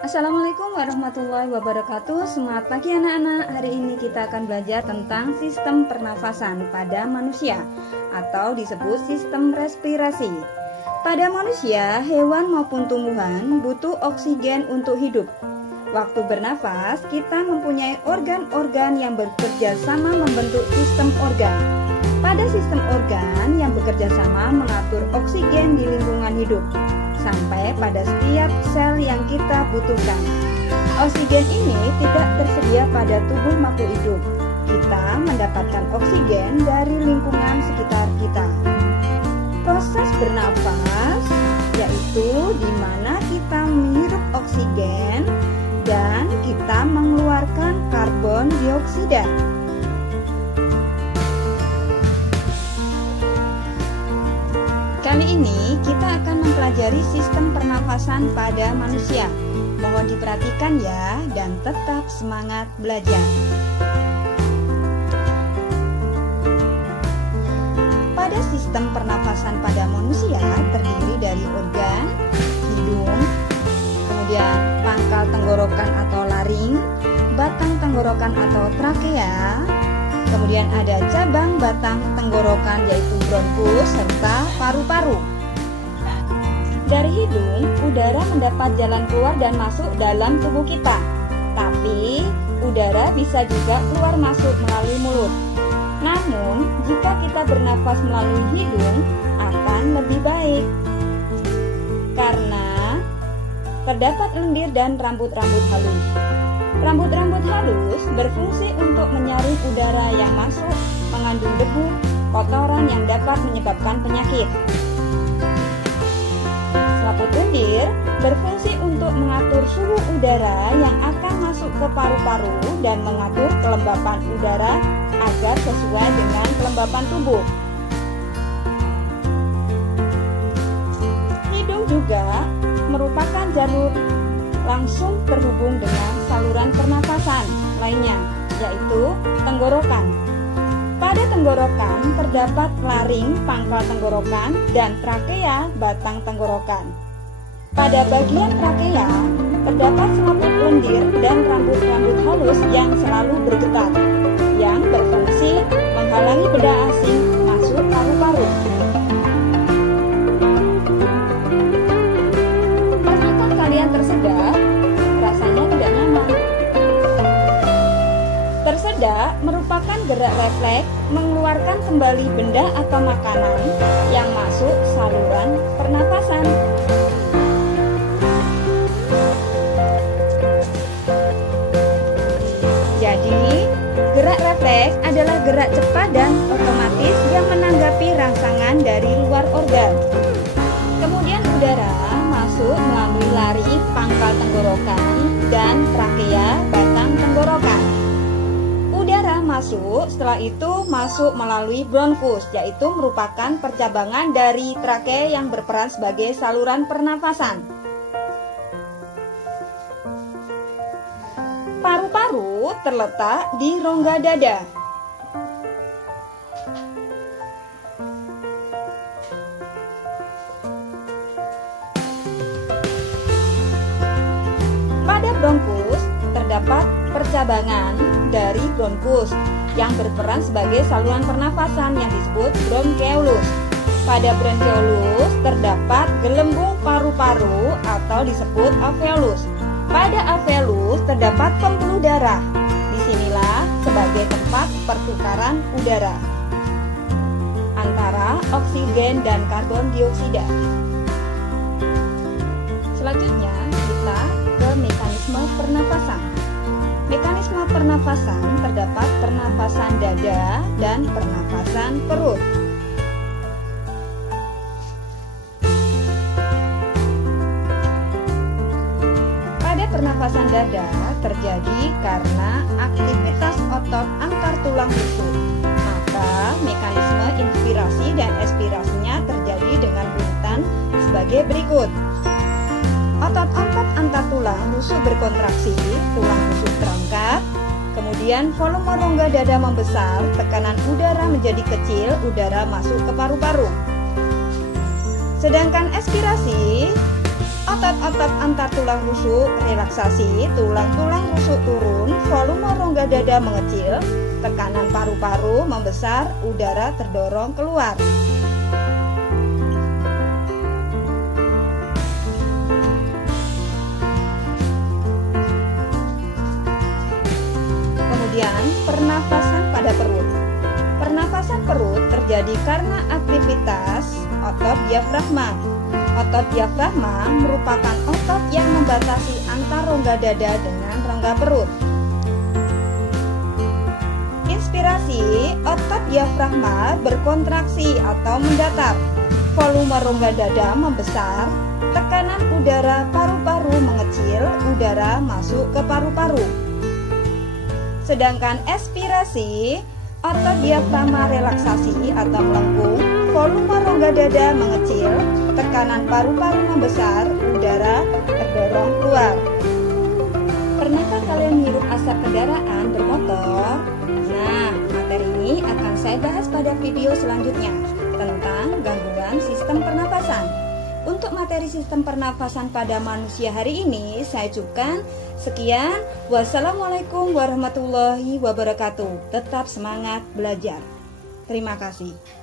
Assalamualaikum warahmatullahi wabarakatuh. Semangat pagi anak-anak. Hari ini kita akan belajar tentang sistem pernafasan pada manusia atau disebut sistem respirasi. Pada manusia, hewan maupun tumbuhan butuh oksigen untuk hidup. Waktu bernafas, kita mempunyai organ-organ yang bekerja sama membentuk sistem organ. Pada sistem organ yang bekerja sama mengatur oksigen di lingkungan hidup sampai pada setiap sel yang kita butuhkan. Oksigen ini tidak tersedia pada tubuh makhluk hidup. Kita mendapatkan oksigen dari lingkungan sekitar kita. Proses bernafas yaitu di mana kita menghirup oksigen dan kita mengeluarkan karbon dioksida. Kali ini kita akan mempelajari sistem pernafasan pada manusia. Mohon diperhatikan ya dan tetap semangat belajar. Pada sistem pernafasan pada manusia terdiri dari organ, hidung, kemudian pangkal tenggorokan atau laring, batang tenggorokan atau trakea, kemudian ada cabang batang tenggorokan yaitu bronkus serta paru-paru. Dari hidung, udara mendapat jalan keluar dan masuk dalam tubuh kita. Tapi, udara bisa juga keluar masuk melalui mulut. Namun, jika kita bernafas melalui hidung, akan lebih baik. Karena terdapat lendir dan rambut-rambut halus. Rambut-rambut halus berfungsi untuk menyaring udara yang masuk, mengandung debu, kotoran yang dapat menyebabkan penyakit. Selaput lendir berfungsi untuk mengatur suhu udara yang akan masuk ke paru-paru dan mengatur kelembapan udara agar sesuai dengan kelembapan tubuh. Hidung juga merupakan jalur langsung terhubung dengan saluran pernafasan lainnya, yaitu tenggorokan. Pada tenggorokan terdapat laring, pangkal tenggorokan, dan trakea, batang tenggorokan. Pada bagian trakea terdapat selaput lendir dan rambut-rambut halus yang selalu bergetar, yang berfungsi menghalangi benda asing masuk paru-paru. Pernahkah kalian tersedak? Rasanya tidak nyaman. Tersedak merupakan gerak refleks mengeluarkan kembali benda atau makanan yang masuk saluran pernafasan. Jadi, gerak refleks adalah gerak cepat dan otomatis yang menanggapi rangsangan dari luar organ. Kemudian udara masuk melalui lari pangkal tenggorokan dan trakea batang tenggorokan. Udara masuk, setelah itu masuk melalui bronkus, yaitu merupakan percabangan dari trakea yang berperan sebagai saluran pernafasan. Paru-paru terletak di rongga dada. Pada bronkus terdapat percabangan dari bronkus yang berperan sebagai saluran pernafasan yang disebut bronkeolus. Pada bronkeolus terdapat gelembung paru-paru atau disebut alveolus. Pada alveolus terdapat pembuluh darah. Disinilah sebagai tempat pertukaran udara antara oksigen dan karbon dioksida. Selanjutnya kita ke mekanisme pernafasan. Mekanisme pernafasan terdapat pernafasan dada dan pernafasan perut. Pada pernafasan dada terjadi karena aktivitas otot antar tulang rusuk. Maka mekanisme inspirasi dan ekspirasinya terjadi dengan urutan sebagai berikut. Otot-otot antar tulang rusuk berkontraksi, tulang rusuk terangkat, kemudian volume rongga dada membesar, tekanan udara menjadi kecil, udara masuk ke paru-paru. Sedangkan ekspirasi, Otot-otot antar tulang rusuk relaksasi, tulang-tulang rusuk turun, volume rongga dada mengecil, tekanan paru-paru membesar, udara terdorong keluar. Kemudian, pernafasan pada perut. Pernafasan perut terjadi karena aktivitas otot diafragma. Otot diafragma merupakan otot yang membatasi antar rongga dada dengan rongga perut. Inspirasi, otot diafragma berkontraksi atau mendatar. Volume rongga dada membesar, tekanan udara paru-paru mengecil, udara masuk ke paru-paru. Sedangkan ekspirasi, otot diafragma relaksasi atau melengkung, volume rongga dada mengecil, tekanan paru-paru membesar, udara terdorong keluar. Pernahkah kalian menghirup asap kendaraan bermotor? Nah, materi ini akan saya bahas pada video selanjutnya tentang gangguan sistem pernafasan. Untuk materi sistem pernafasan pada manusia hari ini saya cukupkan sekian. Wassalamualaikum warahmatullahi wabarakatuh. Tetap semangat belajar. Terima kasih.